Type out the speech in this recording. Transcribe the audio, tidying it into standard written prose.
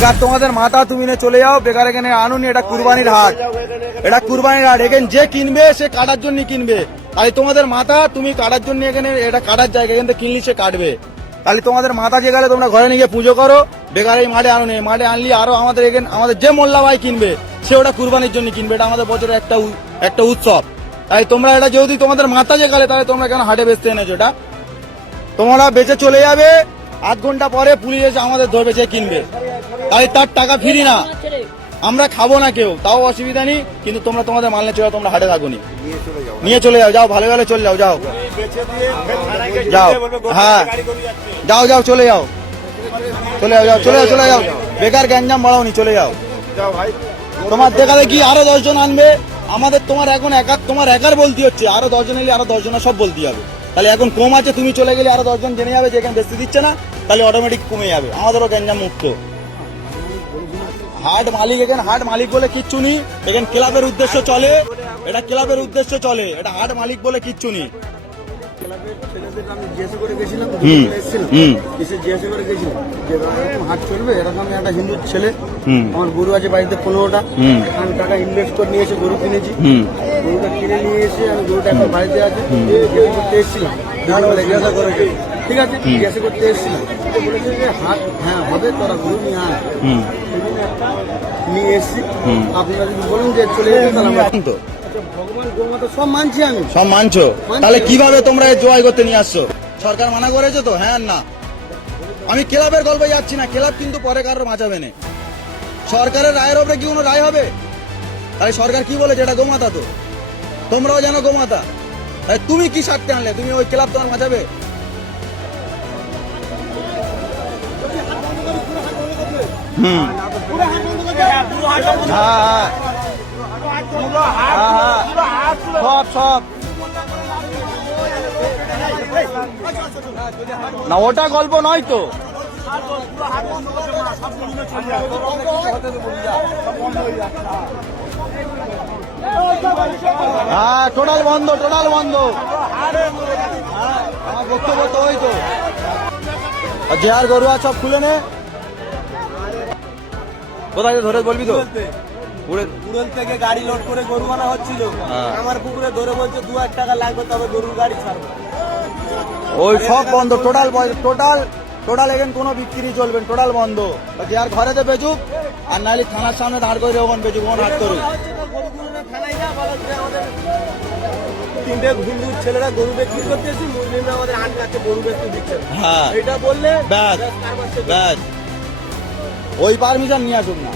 বেকার তোমাদের মাথা তুমি নিয়ে চলে যাও, বেকার এখানে আনুনি। এটা কুরবানির হাট, এটা কুরবানির হাট। এখানে যে কিনবে সে কাটার জন্য কিনবে। তাই তোমাদের মাথা তুমি কাটার জন্য, এখানে এটা কাটার জায়গা, এখান থেকে কিনলি সে কাটবে। তাহলে তোমাদের মাথা যে গেলে তোমরা ঘরে নিয়ে পুজো করো, বেকার এই মাঠে আনুনি। মাঠে আনলি আরো আমাদের এখানে আমাদের যে মোল্লা ভাই কিনবে সে ওটা কুরবানির জন্য কিনবে। এটা আমাদের বছরের একটা উৎসব। তাই তোমরা এটা যেহেতু তোমাদের মাথা যে গেলে, তাহলে তোমরা কেন হাটে বেচতে এনেছো? এটা তোমরা বেচে চলে যাবে, 8 ঘন্টা পরে পুলিশ এসে আমাদের ধরবে যে কিনবে। তাই তার টাকা ফিরি না, আমরা খাবো না কেউ, তাও অসুবিধা নেই। কিন্তু তোমরা তোমাদের মাল নিয়ে চলে, তোমরা হাটে থাকো নি, নিয়ে চলে যাও, যাও ভালো ভালো চলে যাও, যাও যাও, হ্যাঁ যাও যাও চলে যাও, চলে যাও, চলে যাও, চলে যাও। বেকার গ্যাঞ্জাম বাড়াও নি, চলে যাও। তোমার দেখালে কি আরো 10 জন আনবে আমাদের, তোমার এখন তোমার একার বলতে হচ্ছে। আরো 10 জন এলে আরো 10 জন সব বলতে হবে। তাহলে এখন কম আছে, তুমি চলে গেলে আরো 10 জন জেনে যাবে যে এখানে বেশি দিচ্ছে না, তাহলে অটোমেটিক কমে যাবে। আমাদেরও গ্যাঞ্জাম মুক্ত। হাট মালিক, এখানে হাট মালিক বলে কিচ্ছু নেই। এখানে ক্লাবের উদ্দেশ্য চলে, এটা ক্লাবের উদ্দেশ্য চলে, এটা হাট মালিক বলে কিচ্ছু নেই। হাট চলবে এরকম একটা হিন্দু ছেলে, আমার গরু আছে বাড়িতে 15টা, এখানে টাকা ইনভেস্ট করে নিয়ে এসে গরু কিনেছি। গরুটা কিনে নিয়ে এসে আমি গরুটা এখন বাড়িতে আছে, জিজ্ঞাসা করতে এসেছিলাম। জিজ্ঞাসা করে ঠিক আছে, জিজ্ঞাসা করতে এসেছিলাম, বলেছে যে হাট হ্যাঁ হবে, তোরা গরু নিয়ে আয়। নিয়ে এসছি, আপনারা যদি বলুন যে চলে যেতে, তাহলে আমরা ভগবান গোমাতা সব মানছি, আমি সব মানছো। তাহলে কিভাবে তোমরা জয় করতে নিয়ে আসছো? সরকার মানা করেছে তো? হ্যাঁ না, আমি ক্লাবের গল্পে যাচ্ছি না। ক্লাব কিন্তু পরে কারোর বাঁচাবে না। সরকারের রায়ের ওপরে কি কোনো রায় হবে? তাহলে সরকার কি বলেছে? এটা গোমাতা, তো তোমরাও জানো গোমাতা। তাই তুমি কি স্বার্থে আনলে? তুমি ওই ক্লাব তোমার বাঁচাবে? সব না, ওটা গল্প নয় তো। হ্যাঁ টোটাল বন্ধ, টোটাল বন্ধ। আমার বক্তব্য তো ওই তো, যে আর গরু আর সব খুলে নে। কোথায় ধরে বলবি তো? পুরন থেকে গাড়ি লোড করে গরু আনা হচ্ছিল, আমার পুকুরে ধরে বলছে 2,000 টাকা লাগবে, তবে গরুর গাড়ি ছাড়বো। ওই সব বন্ধ, টোটাল টোটাল এখানে কোনো বিক্রি চলবে, টোটাল বন্ধ। যে আর ঘরেতে বেচুক, আর নাহলে থানার সামনে দাঁড় করে ওখানে বেচুক, ওখানে হাট করুক। তিনটে হিন্দু ছেলেরা গরু বিক্রি করতেছি, মুসলিমরা আমাদের হাট কাছে গরু বিক্রি দিচ্ছে। হ্যাঁ এটা বললে ব্যাস, ওই পারমিশন নিয়ে আসুক না।